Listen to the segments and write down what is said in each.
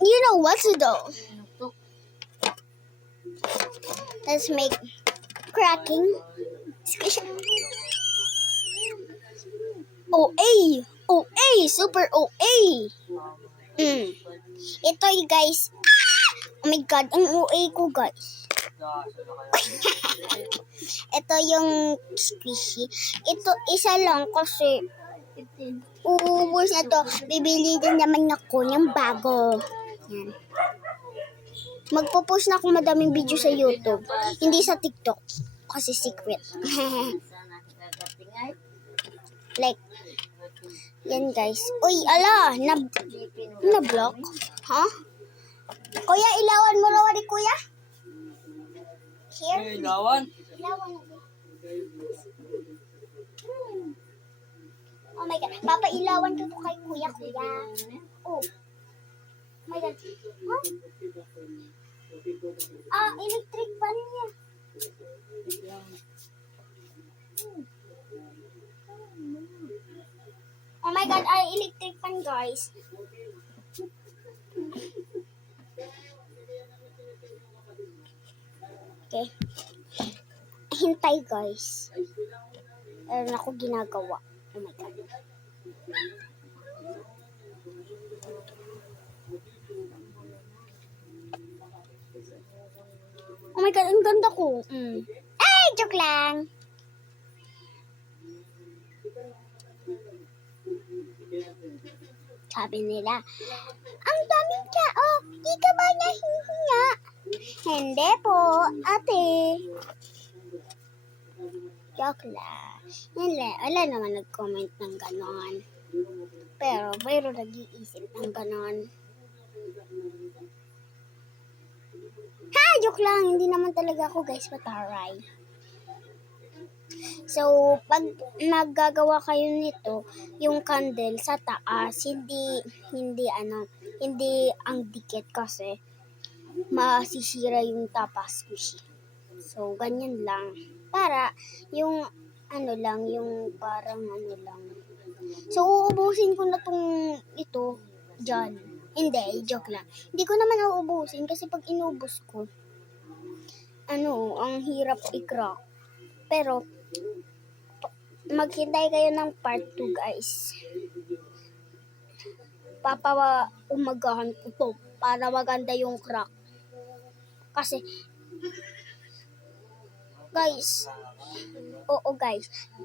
You know what to do. Let's make cracking. OA! OA! Super OA! Ito guys. Oh my god, ang OA ko guys. Ito yung squishy. Ito isa lang kasi uubos na to. Bibili din naman ako ng bago. Yan. Magpo-post na ako madaming video sa YouTube. Hindi sa TikTok. Kasi secret. Like, yan guys. Uy, ala, na-block? Ha? Kuya, ilawan mo raw ni kuya? Here? Ilawan? Ilawan na. Oh my god. Papailawan ko to kay kuya. Oh. Oh my god. Huh? Electric fan niya. Oh my god, electric fan guys. Okay. Hintay guys. Meron ako ginagawa. Oh my god. Oh my god, ang ganda ko. Ay, joke lang. Sabi nila, ang daming tao, di ka ba nahihiya? Hindi po, ate. Joke lang. Wala naman nag-comment ng ganon. Pero mayroon nag-iisip ng ganon. Ha! Joke lang. Hindi naman talaga ako guys mataray. So, pag naggagawa kayo nito, yung candle sa taas, hindi ang dikit kasi masisira yung tapas squishy. So, ganyan lang. Para yung yung parang lang. So, uubusin ko na ito dyan. Hindi, joke lang. Hindi ko naman uubusin kasi pag inubos ko, ang hirap i-crack. Pero, maghintay kayo ng part 2 guys. Umagahan ko to para maganda yung crack. Kasi, guys,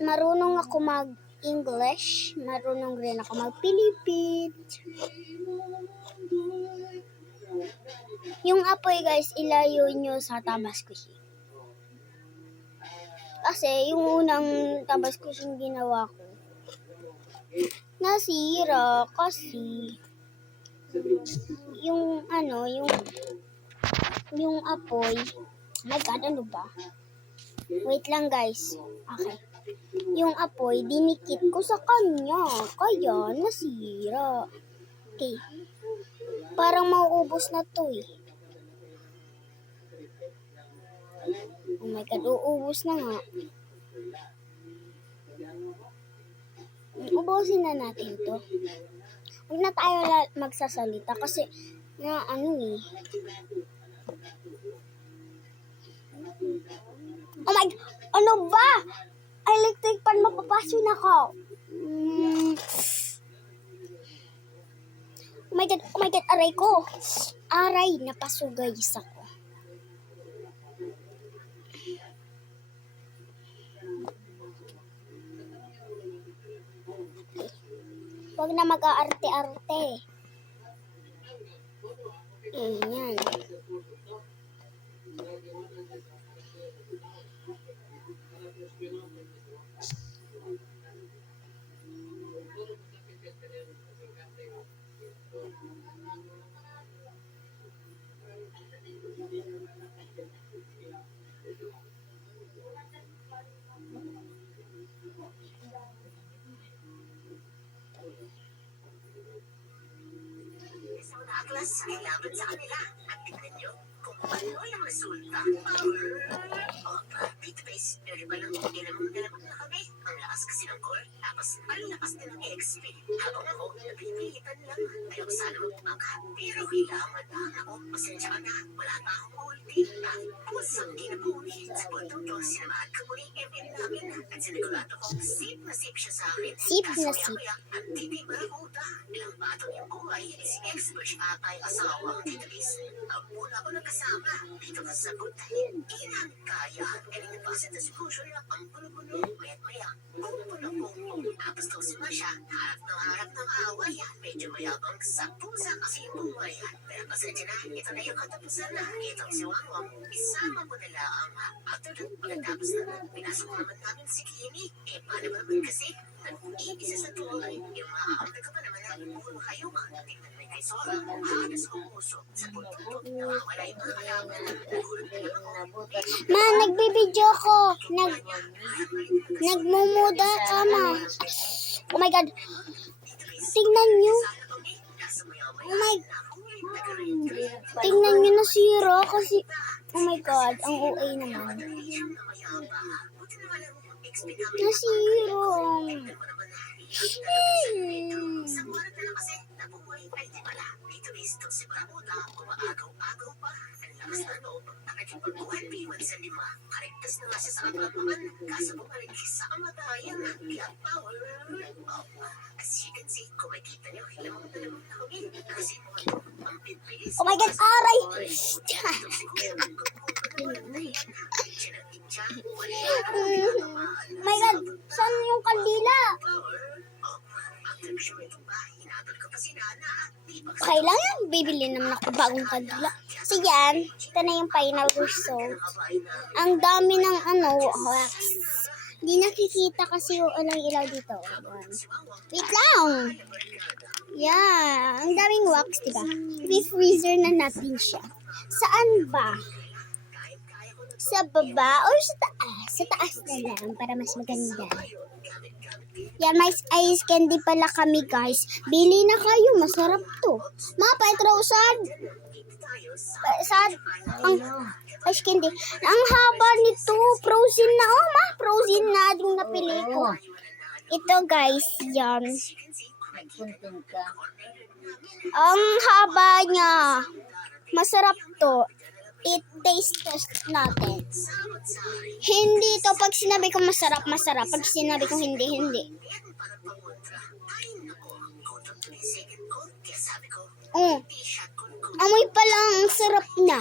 marunong ako mag-English, marunong rin ako mag-Pilipit. Yung apoy guys, ilayo nyo sa tabas squishy. Kasi yung unang tabas squishy ginawa ko, nasira kasi yung apoy. Oh my god, ano ba? Wait lang guys. Okay. Yung apoy, dinikit ko sa kanya. Kaya, nasira. Okay. Parang mauubos na to eh. Oh my god, uubos na nga. Ubusin na natin to. Huwag na tayo magsasalita kasi Oh my god, ano ba? Electric pan, mapapasyo na ako. Oh my god, aray ko. Aray, napaso guys ako. Huwag na mag-aarte-arte. Yan. Atlas ay laban sa kanila. At tignan nyo kung ano yung resulta. Toothpaste, pero ba lang, hindi naman na kami. Ang lakas kasi ng core, tapos ang lakas din ng XP. Habang ako, napipilitan lang. Ayaw sana magpaka. Pero kailangan na. Ako, pasensya ka na. Wala pa akong ulti. Tapos ang kinabuhi. Sa puntong to, sinamahan ka muli yung event namin. At sinigurado kong safe na safe siya sa akin. Sip na Kaso sip. maya-maya, ang titi barakuda. Ilang batong yung buhay. Si ex-bush atay asawa. Tito Liz, ang una ko nagkasama. Dito ka sagot. Hindi namin kaya. Kaya nagpasit na si Pusyo na ang puno-puno. Maya't maya, puno-puno. Tapos daw si Masha, harap ng away. Medyo mayabang sa pusa kasi yung buhay. Pero pasensya na, ito na yung katapusan na. Itong si Wangwang, isama mo na lang. After that, pagkatapos na, pinasok naman namin si Kimi. Paano ba naman kasi? Nag-iisa sa tuloy. Yung mga kakampi ko pa naman na puro kayo. Tingnan mo kay Sora, halos umuso. Sa puntong nawawala yung mga kalaban. Nagulat na lang ako. Ma, nagbibideo ko. Nagmumuda ka, ma. Oh my God. Tingnan nyo. Oh my Tingnan nyo na sira kasi, oh my God, ang OA naman. Nasira. Oh my God, aray! My God, saan yung kandila? Kailangan bibili naman ako bagong kandila. So yan, ito na yung final result. Ang dami ng wax. Hindi nakikita kasi yung alang ilaw dito. Wait lang! Yeah, ang daming wax, diba? I-freezer na natin siya. Saan ba? Sa baba or sa taas? Sa taas na lang para mas maganda. Yan, may ice candy pala kami, guys. Bili na kayo, masarap to. Ma, Petrosan! Ang ice candy. Ang haba nito, frozen na. Oh, ma, frozen na yung napili ko. Ito, guys, yan. Ang haba niya. Masarap to. I-taste test natin. Hindi to. Pag sinabi ko masarap, masarap. Pag sinabi ko hindi, hindi. Amoy pa lang, ang sarap na.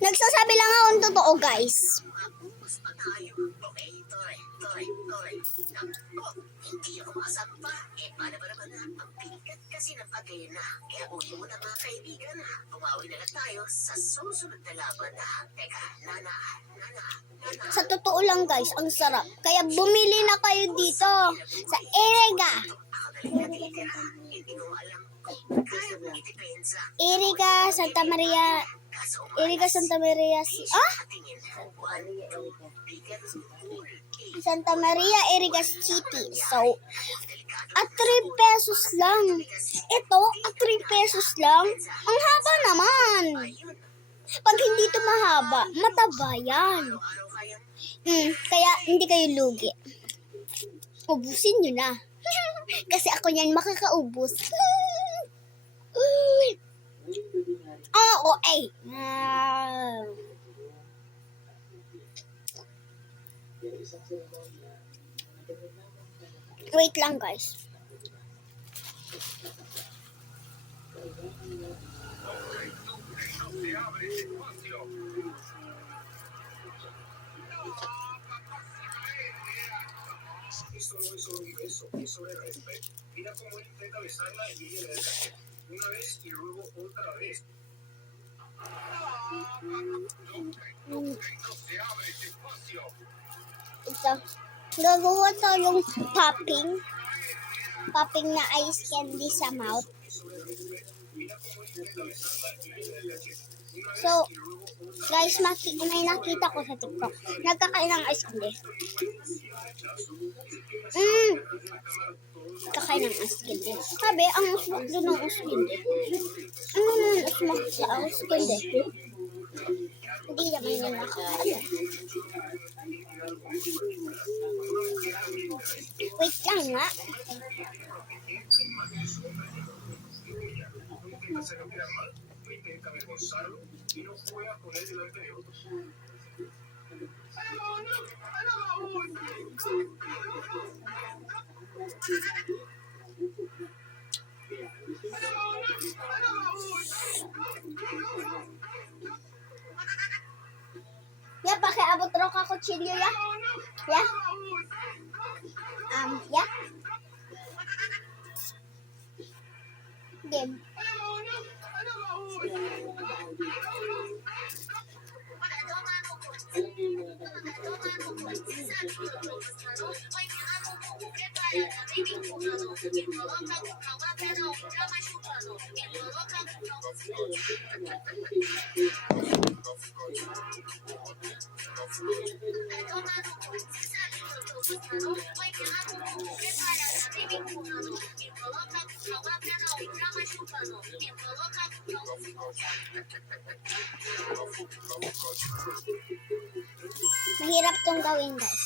Nagsasabi lang ako ng totoo, guys. Hindi ako makasampa. Paano ba naman ang pikat kasi ng pag-ina? Kaya uwi mo na mga kaibigan. Bumawi na lang tayo sa susunod na laban. Teka, Nana. Sa totoo lang, guys, ang sarap. Kaya bumili na kayo dito sa Eriga. Hindi ko alam kung kaya mo itipensa. Eriga Santa Maria. Eriga Santa Maria. Santa Maria, Eriga City. So, at 3 pesos lang. Ito, at 3 pesos lang. Ang haba naman. Pag hindi ito mahaba, mataba yan. Kaya hindi kayo lugi. Ubusin nyo na. Kasi ako yan makakaubos. Oo, ay. Wait lang, guys. Eso de respeto. Mira cómo él intenta besarla y ella le deja una vez y luego otra vez. No se abre ese espacio. Ito. Gagawa tayong popping. Popping na ice candy sa mouth. So, guys, may nakita ko sa TikTok. Nagkakain ng ice candy. Kakain ng ice candy. Sabi, ang usmak din ng ice candy. Ano naman usmak sa ice candy? Hindi naman yun nakakain. Wait lang nga. Ya, pakiabot ro ka kutsilyo ya. Ya. Ya. Game. Mahirap tong gawin, guys.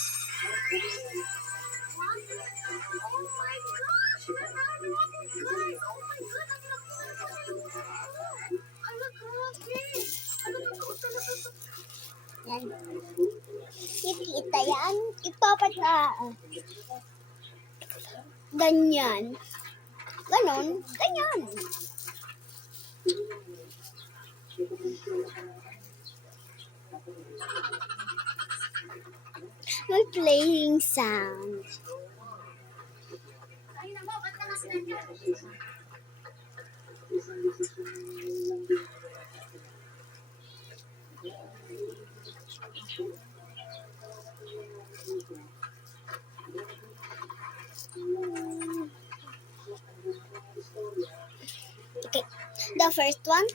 Yan. Kikita yan. Ganyan. Ganon. Ganyan. May playing sound. Okay, the first one.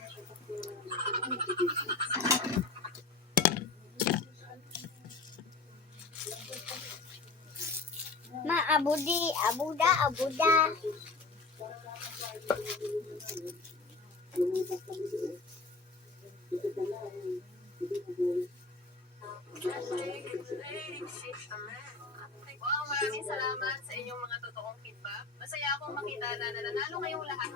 Abuda. Wow, maraming salamat sa inyong mga totoong feedback. Masaya akong makita na nananalo kayong lahat.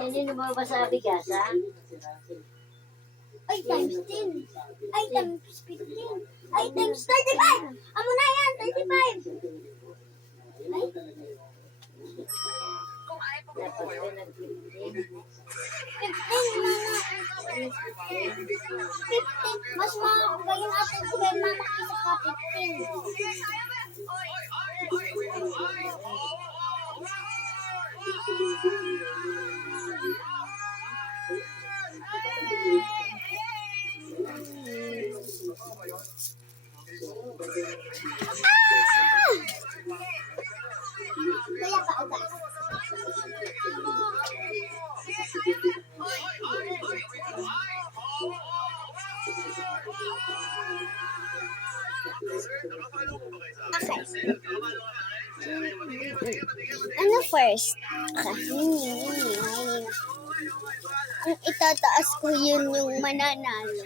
Hindi na ba sa bigasan? Ay, times 10. Ay, times 15. Ay, times 35. Amo na yan, 35. Ay, Kung ayaw po Dapat kayo, na nag-15. 15 mga. 15. Mas magaling atin ko kay mama kisa ka 15. Kaya ka ugas. Okay. Ano first? Okay. Kung itataas ko yun yung mananalo.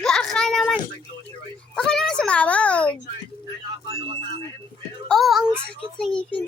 Baka naman sumabog. Oh, ang sakit sa ngipin.